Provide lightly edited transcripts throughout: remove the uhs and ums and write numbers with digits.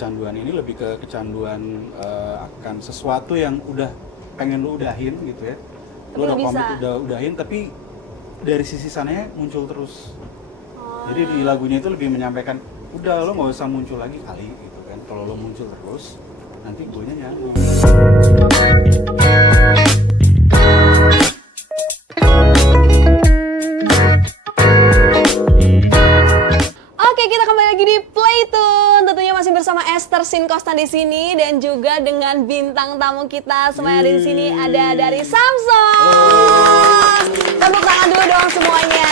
kecanduan ini lebih ke kecanduan akan sesuatu yang udah pengen lu udahin gitu ya. Lu udah komit udah udahin tapi dari sisi sananya muncul terus. Jadi di lagunya itu lebih menyampaikan udah lo nggak usah muncul lagi kali gitu kan. Kalau lo muncul terus nanti guanya nyambung. Oke, kita kembali lagi di Playtune. Tentunya masih bersama Esther Sinkostan di sini dan juga dengan bintang tamu kita semuanya di sini ada dari Samson. Tepuk tangan dulu dong semuanya.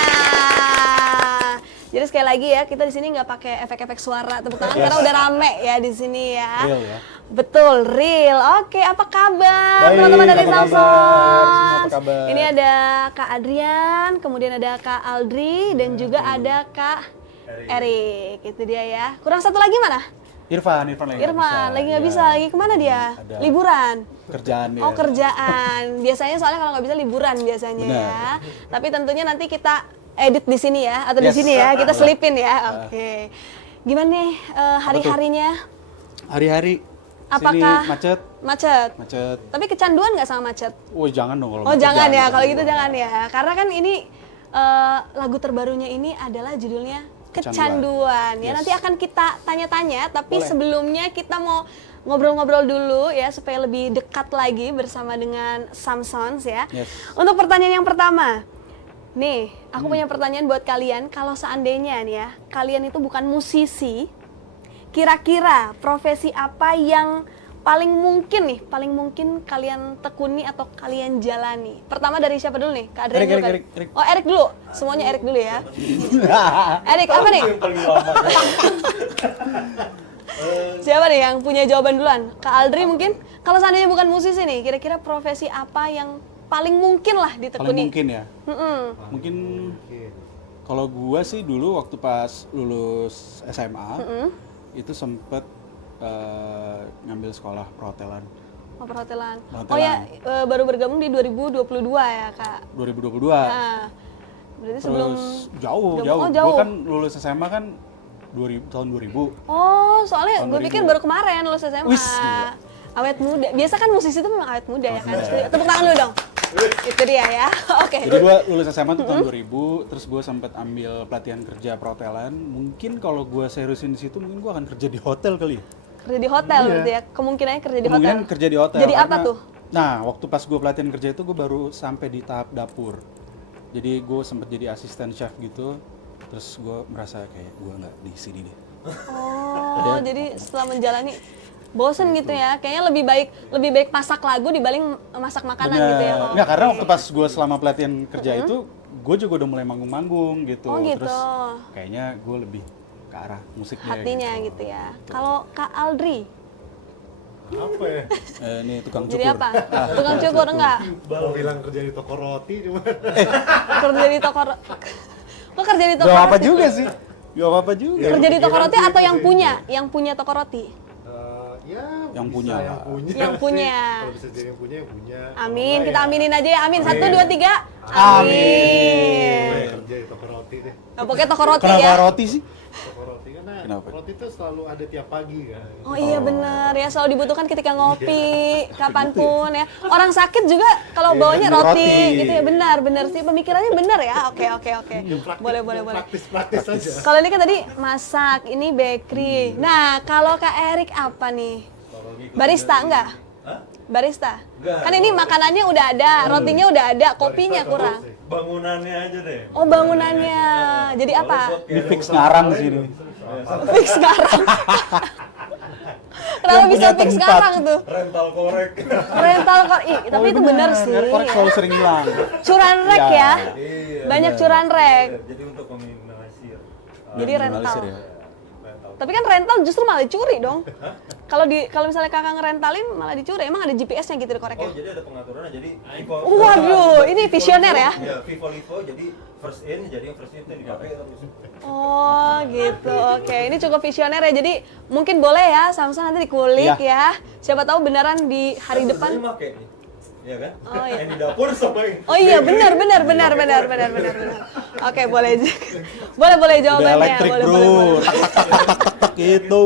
Jadi sekali lagi ya, kita di sini nggak pakai efek-efek suara tepuk tangan karena udah rame ya di sini ya. Real ya. Betul, real. Oke, apa kabar Baik, teman-teman dari apa Samson? kabar? Apa kabar? Ini ada Kak Adrian, kemudian ada Kak Aldri dan juga ada Kak Erik. Itu dia ya. Kurang satu lagi mana? Irfan Lagi nggak bisa. Lagi kemana dia? Ada Liburan. kerjaan dia. Oh, kerjaan. Biasanya soalnya kalau nggak bisa liburan biasanya ya. Tapi tentunya nanti kita edit di sini ya atau di sini ya. Kita selipin ya. Oke. Gimana nih hari-harinya? Hari-hari Apakah sini macet? Macet. Tapi kecanduan nggak sama macet? Oh jangan dong kalau Oh macet, jangan ya, kalau gitu jangan ya. Karena kan ini lagu terbarunya ini adalah judulnya Kecanduan. Ya, Yes. nanti akan kita tanya-tanya, tapi Boleh. sebelumnya kita mau ngobrol-ngobrol dulu ya supaya lebih dekat lagi bersama dengan Samsons ya. Yes. Untuk pertanyaan yang pertama, nih aku punya pertanyaan buat kalian. Kalau seandainya nih ya, kalian itu bukan musisi, kira-kira profesi apa yang paling mungkin kalian tekuni atau kalian jalani? Pertama dari siapa dulu nih? Kak Adrian dulu kali. Erik. Oh, Erik dulu. Semuanya Erik dulu ya. Erik, apa nih? Siapa nih yang punya jawaban duluan? Kak Aldri mungkin? Kalau seandainya bukan musisi nih, kira-kira profesi apa yang paling mungkin lah Paling ditekuni? mungkin ya. Mungkin kalau gua sih dulu waktu pas lulus SMA itu sempet ngambil sekolah perhotelan Oh, perhotelan. Perhotelan. Oh ya, baru bergabung di 2022 ya, Kak? 2022. Nah, berarti sebelum Terus jauh. Oh, Gua kan lulus SMA kan tahun 2000. Oh, soalnya Tahun gue pikir 2000. baru kemarin lulus SMA. Wis, gila. Awet muda. Biasa kan musisi itu memang awet muda ya kan. Tepuk tangan dulu dong. Itu dia ya. Oke. Jadi gua lulus SMA tuh tahun 2000, terus gua sempet ambil pelatihan kerja perhotelan. Mungkin kalau gua seriusin di situ mungkin gua akan kerja di hotel kali ya. Kerja di hotel Iya. berarti ya. Kemungkinannya kerja di hotel. Kemungkinan kerja di hotel. Jadi apa karena- tuh? Nah, waktu pas gue pelatihan kerja itu gue baru sampai di tahap dapur. Jadi gue sempet jadi asisten chef gitu. Terus gue merasa kayak gue nggak di sini deh. Oh, jadi setelah menjalani bosen gitu ya. Kayaknya lebih baik masak lagu dibanding masak makanan gitu ya. Oh, Nggak, karena waktu pas gue selama pelatihan kerja itu, gue juga udah mulai manggung-manggung gitu. Oh, gitu. Terus kayaknya gue lebih ke arah musiknya. hatinya gitu ya. Kalau Kak Aldri, Apa ya? Ini tukang cukur. jadi apa? Tukang cukur enggak? Mau bilang kerja di toko roti cuma Kerja di toko Kok kerja di toko Gak apa roti? juga sih. Gak apa juga. Kerja di toko Pikiran roti sih atau itu yang sih. punya? Yang punya toko roti? ya Yang bisa punya. Yang sih. punya. Kalau bisa jadi yang punya. Kalau Amin, enggak kita ya, aminin aja ya. Amin. 1, Amin. 2, 3. Amin. Amin. kerja di toko roti deh. Nah, pokoknya toko roti Kenapa ya. roti sih? Toko roti karena Kenapa? roti itu selalu ada tiap pagi kan. Oh iya bener ya, selalu dibutuhkan ketika ngopi, kapanpun ya. Orang sakit juga kalau bawanya roti, roti. gitu ya. Benar sih, pemikirannya benar ya. Oke. Boleh. Praktis aja. Kalau ini kan tadi masak, ini bakery. Nah, kalau Kak Erik apa nih? Barista enggak? Barista? Kan ini makanannya udah ada, rotinya udah ada, kopinya kurang. Bangunannya aja deh. Oh, bangunannya. Jadi apa? Ini fix ngarang sih ini. Fix sekarang. Kenapa Yang bisa punya fix tempat. sekarang tuh? Rental korek. Rental kok. Ih, tapi itu bener sih. Korek selalu sering hilang. Curan rek Ya. ya. Iya. Banyak curan rek. Jadi untuk meminimalisir. Jadi rental. Minimalisir ya. Rental. Tapi kan rental justru malah dicuri dong. Kalau misalnya kakak ngerentalin malah dicuri. Emang ada GPS-nya gitu di Oh, koreknya? jadi ada pengaturannya. Jadi Waduh, ini visioner ya. Iya, Vivo jadi first in, jadi yang first in itu yang dipakai terus. Oh gitu, oke. Ini cukup visioner ya. Jadi mungkin boleh ya Samson nanti dikulik ya. Siapa tahu beneran di hari Kan depan. sebenarnya make nih. Iya kan? Oh, iya. Yang di dapur sama yang Oh iya, benar. Oke, boleh. Boleh Udah jawabannya. elektrik Boleh. bro. Tak gitu.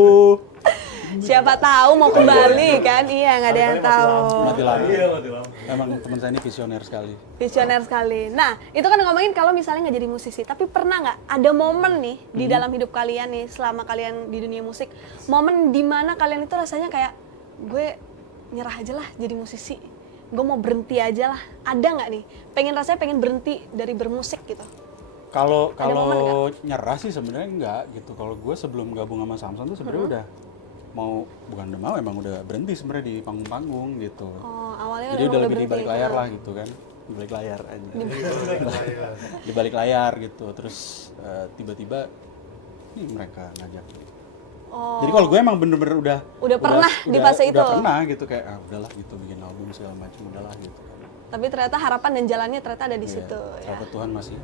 Siapa tahu mau kembali kan? Iya, nggak ada yang tahu. Mati lampu. Iya, mati lampu. Emang teman saya ini visioner sekali. Visioner sekali. Nah, itu kan ngomongin kalau misalnya nggak jadi musisi, tapi pernah nggak ada momen nih di dalam hidup kalian nih selama kalian di dunia musik, momen dimana kalian itu rasanya kayak gue nyerah aja lah jadi musisi, gue mau berhenti aja lah. Ada nggak nih? Rasanya pengen berhenti dari bermusik gitu? Kalau Ada momen nyerah sih sebenarnya enggak gitu. Kalau gue sebelum gabung sama Samson tuh sebenarnya udah emang udah berhenti sebenarnya di panggung-panggung gitu. Oh, awalnya Jadi udah lebih di berhenti. balik layar lah gitu kan. Di balik layar aja. Di balik layar gitu. Terus tiba-tiba nih mereka ngajak. Oh. Jadi kalau gue emang bener-bener Udah pernah di fase itu? Udah pernah gitu kayak udahlah gitu bikin album segala macam udahlah gitu. Tapi ternyata harapan dan jalannya ternyata ada di Iya, situ ya. ternyata Tuhan masih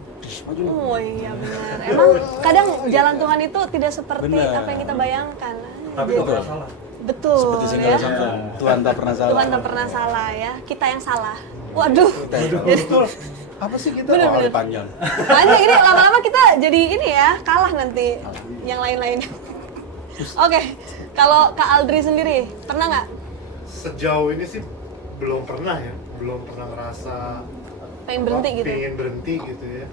Oh iya benar. Emang kadang jalan Tuhan itu tidak seperti Benar. apa yang kita bayangkan. Tapi nggak pernah salah. Betul. seperti ya. segala Samson. Tuhan tak pernah salah. Tuhan tak pernah salah ya. Kita yang salah. Waduh. Apa sih kita? Bener-bener. Panjang. Banyak ini lama-lama kita jadi ini ya kalah nanti yang lain-lain. Oke, kalau Kak Aldri sendiri pernah nggak Sejauh ini sih belum pernah ya, belum pernah ngerasa pengen berhenti gitu? pengen berhenti gitu ya.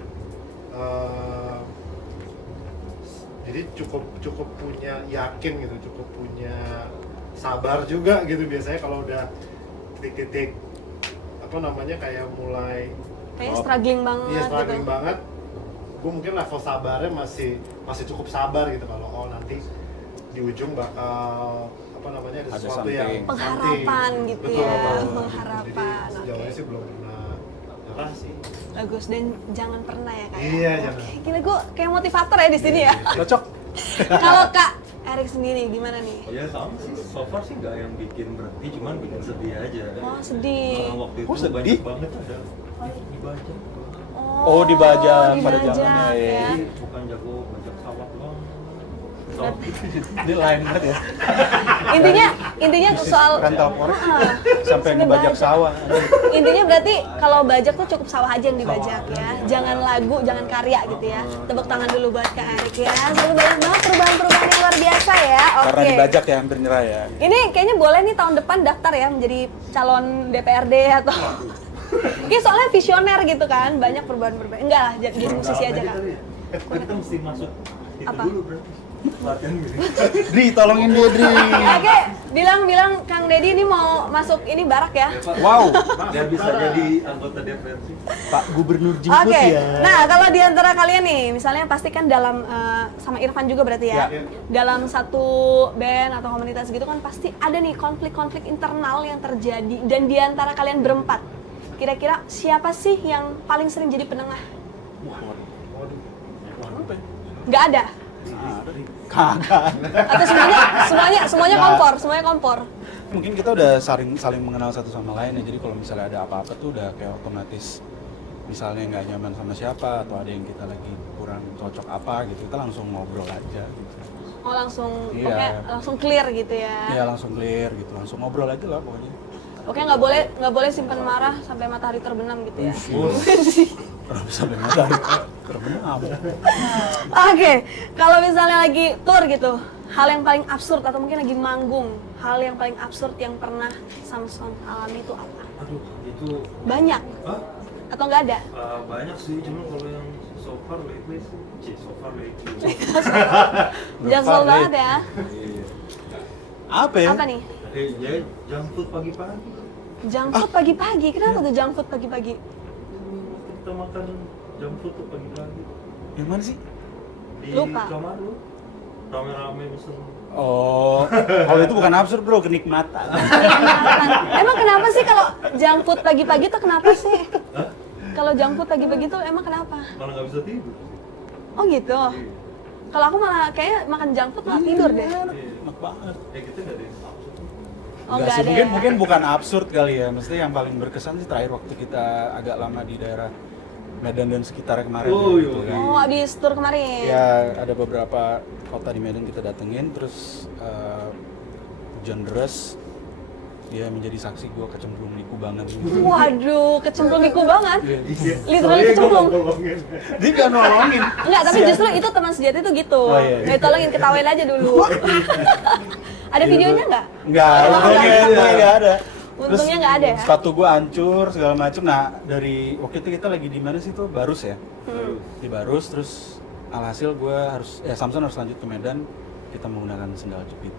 Jadi cukup punya yakin gitu, cukup punya sabar juga gitu. Biasanya kalau udah titik-titik apa namanya kayak mulai Kayaknya struggling banget iya struggling gitu. banget, gue mungkin level sabarnya masih cukup sabar gitu. Kalau nanti di ujung bakal apa namanya ada Ada sesuatu something. yang Pengharapan something. gitu Betul, ya, betul. pengharapan. Jadi sejauh ini Oke. sih belum pernah nyerah sih. Bagus dan jangan pernah ya Kak. Iya, Oke, jangan. gila gue kayak motivator ya di sini ya. Cocok. Kalau Kak Erik sendiri gimana nih? Ya sama sih, so far sih nggak yang bikin berhenti, cuman bikin sedih aja. Oh sedih. Karena waktu itu Oh, sedih? banyak banget ada dibaca. Oh, dibajak pada dibajak, zamannya, ya. Jadi bukan jago bajak sawah doang. Ini lain banget ya. Intinya soal Rental forest Ah, sampai sampai ngebajak bajak. sawah. intinya berarti kalau bajak tuh cukup sawah aja yang dibajak ya. Jangan lagu, jangan karya gitu ya. Tepuk tangan dulu buat Kak Erik ya. Selalu banyak banget perubahan-perubahan yang luar biasa ya. Oke. Karena dibajak ya hampir nyerah ya. Ini kayaknya boleh nih tahun depan daftar ya menjadi calon DPRD atau Ini soalnya visioner gitu kan, banyak perubahan-perubahan. Enggak lah, jadi musisi aja Kak. Kita mesti masuk itu Apa? dulu berarti. Latihan gini. Dri, tolongin dia Dri. Oke, bilang Kang Deddy ini mau masuk ini barak ya. Wow, Biar bisa jadi anggota DPR sih. Pak Gubernur jemput Oke, ya. nah kalau di antara kalian nih, misalnya pasti kan dalam sama Irfan juga berarti ya, Ya. dalam satu band atau komunitas gitu kan pasti ada nih konflik-konflik internal yang terjadi dan di antara kalian berempat, kira-kira siapa sih yang paling sering jadi penengah? Nggak ada? Kagak. Atau semuanya kompor? Mungkin kita udah saling mengenal satu sama lain ya. Jadi kalau misalnya ada apa-apa tuh udah kayak otomatis misalnya nggak nyaman sama siapa atau ada yang kita lagi kurang cocok apa gitu, kita langsung ngobrol aja gitu. Oh langsung, Iya. pokoknya langsung clear gitu ya? Iya langsung clear gitu, langsung ngobrol aja lah pokoknya. Oke, nggak boleh simpan marah sampai matahari terbenam gitu ya? Kalau sampai matahari terbenam. Oke, kalau misalnya lagi tour gitu, hal yang paling absurd atau mungkin lagi manggung, hal yang paling absurd yang pernah Samson alami itu apa? Aduh, itu Banyak? Hah? Atau nggak ada? Banyak sih, cuma kalau yang so far lately sih, so far lately. Jaksel banget ya? Apa ya? Apa nih? Ya, junk food pagi-pagi. Junk food pagi-pagi, kenapa tuh junk food pagi-pagi? Kita makan junk food tuh pagi-pagi. Yang mana sih? Di Lupa. kamar lu, rame-rame mesen. Oh, kalau itu bukan absurd bro, kenikmatan. Emang kenapa sih kalau junk food pagi-pagi tuh kenapa sih? Kalau junk food pagi-pagi tuh emang kenapa? Malah nggak bisa tidur. Oh gitu? Kalau aku malah kayaknya makan junk food malah tidur deh. Enak banget. Ya kita nggak ada yang absurd. Oh Enggak nggak sih, ada ya? mungkin bukan absurd kali ya. Maksudnya yang paling berkesan sih terakhir waktu kita agak lama di daerah Medan dan sekitarnya kemarin. Oh, gitu iya. kan. Oh abis tour kemarin? Ya ada beberapa kota di Medan kita datengin, terus hujan deras, dia menjadi saksi gue kecemplung di kubangan. Waduh, kecemplung di kubangan? Iya. Literally kecemplung? Dia nggak nolongin. Enggak, tapi justru itu teman sejati tuh gitu. Oh, iya. Tolongin ketawain aja dulu. Ada videonya nggak? Nggak, untungnya nggak ada. Untungnya nggak ada ya? Sepatu gue hancur segala macam. Nah dari waktu itu kita lagi di mana sih tuh? Barus ya. Di Barus, terus alhasil gue harus Samson harus lanjut ke Medan. Kita menggunakan sendal jepit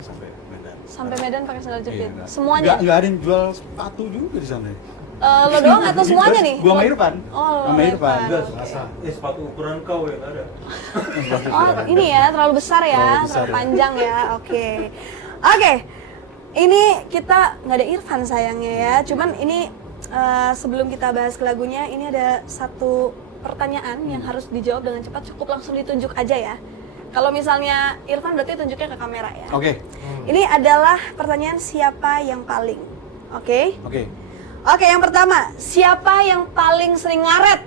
sampai Medan. Sampai Medan pakai sandal jepit. Iya, Semuanya? nggak ada yang jual sepatu juga di sana. Lo doang atau semuanya nih? Gua sama Irfan. Oh, lo sama Irfan. Enggak, sepatu ukuran kau yang ada. Oh, ini ya, terlalu besar ya, Terlalu besar terlalu ya. panjang ya. Oke. Ini kita nggak ada Irfan sayangnya ya. Cuman ini sebelum kita bahas ke lagunya, ini ada satu pertanyaan yang harus dijawab dengan cepat. Cukup langsung ditunjuk aja ya. Kalau misalnya Irfan berarti tunjuknya ke kamera ya. Oke. Ini adalah pertanyaan siapa yang paling. Oke. Oke. Yang pertama, siapa yang paling sering ngaret?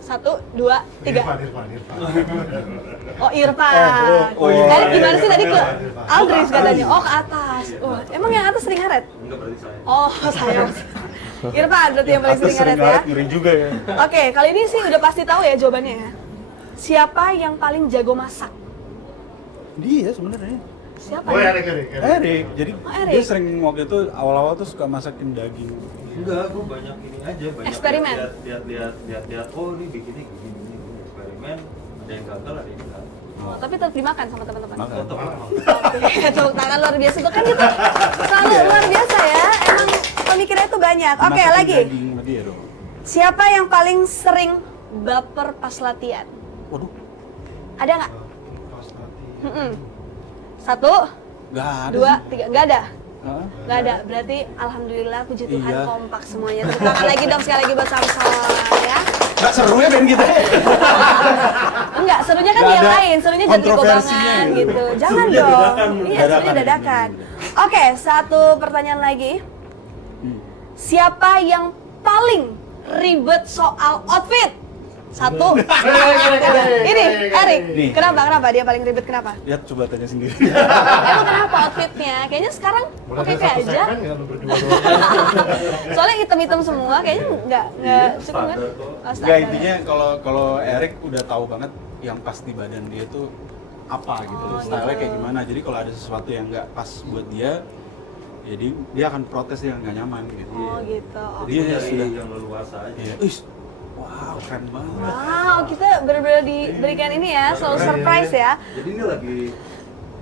1, 2, 3. Irfan. Oh, Irfan. Oh, iya. Erik gimana sih tadi ke Irfan. Aldris katanya? Oh, ke atas. Emang yang atas sering ngaret? Enggak, berarti saya. Oh, saya. Irfan berarti yang paling Atas sering ngaret ya. ngaret, ngeri juga ya. Oke, kali ini sih udah pasti tahu ya jawabannya ya. Siapa yang paling jago masak? Dia sebenarnya. Siapa? Oh, ya? Erik. Jadi Oh, Erik. dia sering waktu itu awal-awal tuh suka masakin daging. Enggak, gua banyak ini aja, banyak Eksperimen. lihat, oh ini bikinnya gini, eksperimen, ada yang gagal, ada yang enggak. Oh, tapi tetap dimakan sama teman-teman. Makan. Tetap Oke, tepuk tangan luar biasa tuh kan itu selalu luar biasa ya. Emang pemikirannya tuh banyak. Oke, Masakin lagi. daging sama dia dong. Siapa yang paling sering baper pas latihan? Waduh, Ada nggak? Mm-mm. 1, nggak ada 2, sih. 3, nggak ada. Hah? Nggak ada. Berarti alhamdulillah puji Tuhan Iya. kompak semuanya. Tepuk tangan lagi dong sekali lagi buat Samson ya. Nggak seru ya band kita. Enggak, serunya kan Nggak yang ada lain, serunya jadi kontroversinya kobangan gitu. gitu. Jangan Serunya dong. dadakan. Iya, serunya dadakan. Oke, satu pertanyaan lagi. Siapa yang paling ribet soal outfit? 1, 2, 3. Ini, Erik. Nih. Kenapa dia paling ribet? Kenapa? Lihat coba tanya sendiri. Emang kenapa outfitnya? Kayaknya sekarang oke aja. Nggak lu berdua doang. Soalnya hitam-hitam semua, kayaknya nggak cukup kan? standar kok. Oh, Nggak, standar. intinya kalau Erik udah tahu banget yang pas di badan dia tuh apa gitu, Oh, style-nya gitu. kayak gimana. Jadi kalau ada sesuatu yang nggak pas buat dia, jadi dia akan protes, dia nggak nyaman gitu. Oh gitu. Jadi ya Dari sudah. yang leluasa aja. Iya. Wow, keren banget. Wow, kita benar-benar diberikan ini ya, selalu surprise ya. Jadi ini lagi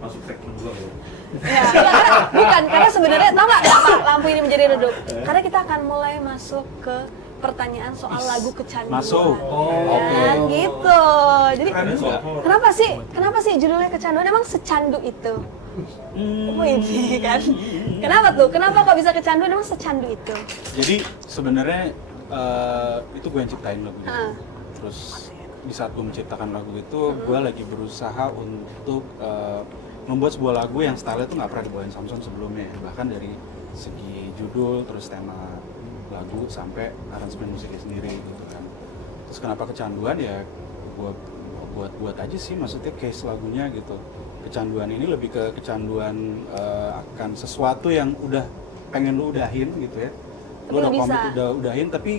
masuk segmen 2 ya. Ya, bukan, karena sebenarnya tau nggak kenapa lampu ini menjadi redup? Karena kita akan mulai masuk ke pertanyaan soal lagu kecanduan. Masuk. Ya, gitu. Jadi Keren ya. kenapa sih judulnya kecanduan? Emang secandu itu? Oh ini kan. Kenapa tuh? Kenapa kok bisa kecanduan? Emang secandu itu? Jadi sebenarnya itu gue yang ciptain lagunya. Ah. Terus di saat gue menciptakan lagu itu, gue lagi berusaha untuk membuat sebuah lagu yang style itu nggak pernah dibawain Samson sebelumnya. Bahkan dari segi judul, terus tema lagu sampai aransemen musiknya sendiri gitu kan. Terus kenapa kecanduan ya? Gue buat aja sih, maksudnya case lagunya gitu. Kecanduan ini lebih ke kecanduan akan sesuatu yang udah pengen lu udahin gitu ya. Lu udah nggak komit bisa. udahin, tapi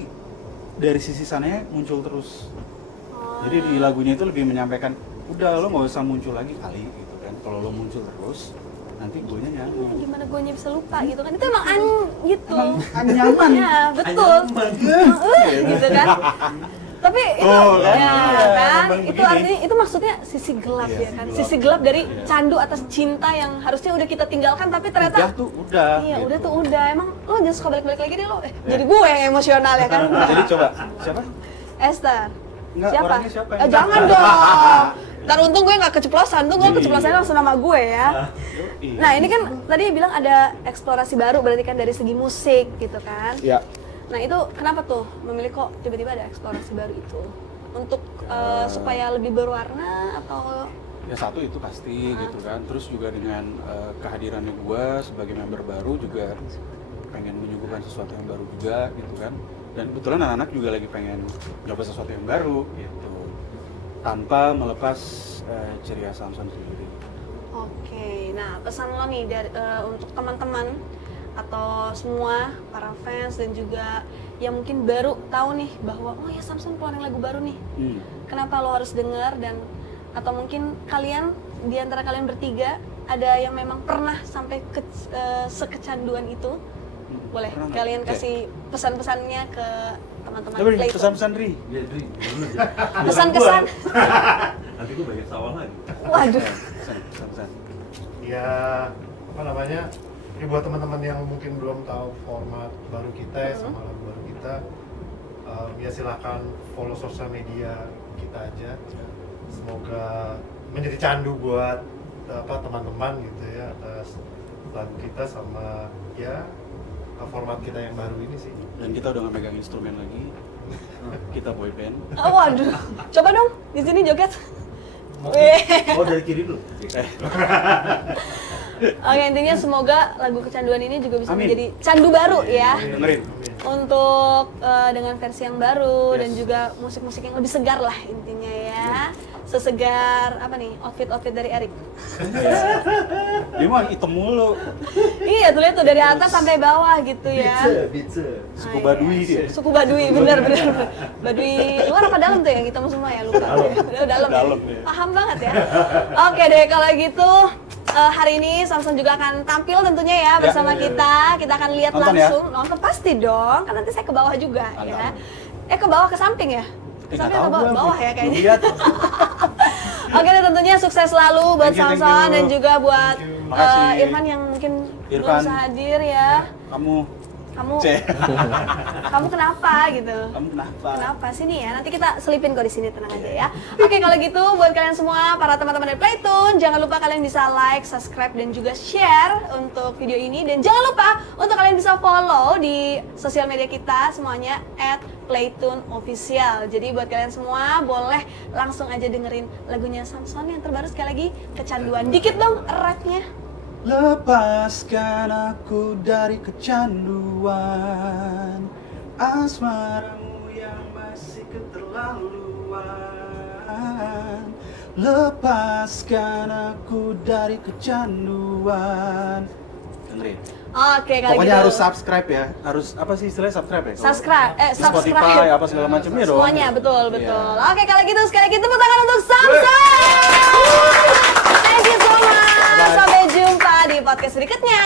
dari sisi sananya muncul terus. Oh. Jadi di lagunya itu lebih menyampaikan, udah lo nggak usah muncul lagi kali gitu kan. Kalau lo muncul terus, nanti gue nyambung. Gimana gue bisa lupa gitu kan? Itu emang gitu. Nyaman. Ya, betul. Gitu kan. Tapi itu Oh, kan? ya Iya, kan, emang itu begini. artinya itu maksudnya sisi gelap Iya, ya kan. sisi Sisi gelap. gelap dari Iya. candu atas cinta yang harusnya udah kita tinggalkan tapi ternyata Udah tuh, udah. iya, gitu. udah tuh udah. Emang lo jangan suka balik-balik lagi deh lo. Jadi gue yang emosional ya kan. Jadi coba, siapa? Esther. Enggak, Siapa? orangnya siapa ya? Jangan dong. Ntar untung gue nggak keceplosan, tuh gue Iya. keceplosannya langsung nama gue ya. Yoi. Nah ini kan tadi bilang ada eksplorasi baru berarti kan dari segi musik gitu kan. Ya, Nah itu kenapa tuh memilih kok tiba-tiba ada eksplorasi baru itu? Untuk supaya lebih berwarna atau ya satu itu pasti gitu kan. Terus juga dengan kehadirannya gue sebagai member baru juga pengen menyuguhkan sesuatu yang baru juga gitu kan. Dan kebetulan anak-anak juga lagi pengen coba sesuatu yang baru gitu, tanpa melepas ceria Samson sendiri. Oke, nah pesan lo nih dari untuk teman-teman atau semua para fans dan juga yang mungkin baru tahu nih bahwa oh ya Samson keluarin lagu baru nih. Kenapa lo harus denger dan atau mungkin kalian di antara kalian bertiga ada yang memang pernah sampai sekecanduan itu? Boleh Pernah nggak? kalian Oke. kasih pesan-pesannya ke teman-teman Coba Ri, Playtone. pesan-pesan Ri. Ya, Dri, dulu aja. Pesan-kesan. Nanti gue banyak sawah lagi. Waduh. Pesan-pesan. Ya apa namanya, ini buat teman-teman yang mungkin belum tahu format baru kita ya sama lagu baru kita, ya silakan follow sosial media kita aja. Semoga menjadi candu buat teman-teman gitu ya atas lagu kita sama ya format kita yang baru ini sih. Dan kita udah nggak megang instrumen lagi. Kita boy band. Oh, waduh. Coba dong di sini joget. Weh. Oh, dari kiri dulu. Oke, intinya semoga lagu kecanduan ini juga bisa Amin. menjadi candu baru ya. Dengerin. Untuk dengan versi yang baru Yes. dan juga musik-musik yang lebih segar lah intinya ya. Sesegar apa nih outfit dari Erik. Dia mah hitam mulu. Iya tuh lihat tuh dari atas sampai bawah gitu ya. Bitse. Suku Ah, Baduy iya. dia. Suku Baduy, bener. Baduy luar apa dalam tuh yang hitam semua ya lupa. Dalam. Dalam, Ya. ya. Paham banget ya. Oke deh kalau gitu hari ini Samson juga akan tampil tentunya ya bersama kita. Kita akan lihat Nonton ya? langsung. Nonton pasti dong. Kan nanti saya ke bawah juga ya. Mantap. Ke bawah ke samping ya? Ke Nggak samping tahu atau gua, bawah Bri. ya kayaknya. Lihat. Oke deh tentunya sukses selalu buat Thank you, thank Samson you. dan juga buat Thank you. Makasih. Irfan yang mungkin belum Irfan. bisa hadir ya. Kamu Kamu kamu kenapa gitu? Kamu kenapa? Kenapa sini ya? Nanti kita selipin kok di sini, tenang aja ya. Oke, kalau gitu buat kalian semua para teman-teman dari Playtone, jangan lupa kalian bisa like, subscribe dan juga share untuk video ini dan jangan lupa untuk kalian bisa follow di sosial media kita semuanya @playtoneofficial. Jadi buat kalian semua boleh langsung aja dengerin lagunya Samson yang terbaru sekali lagi, Kecanduan. Dikit dong rapnya. Lepaskan aku dari kecanduan asmaramu yang masih keterlaluan. Lepaskan aku dari kecanduan. Dengerin. Oke, kalau Pokoknya gitu. harus subscribe ya. Harus apa sih istilahnya subscribe ya? Subscribe, Di Spotify apa segala macamnya dong. Semuanya, betul. Iya. Oke, kalau gitu sekali lagi tepuk tangan untuk Samson. Thank you so much. Bye. Sampai jumpa di podcast berikutnya.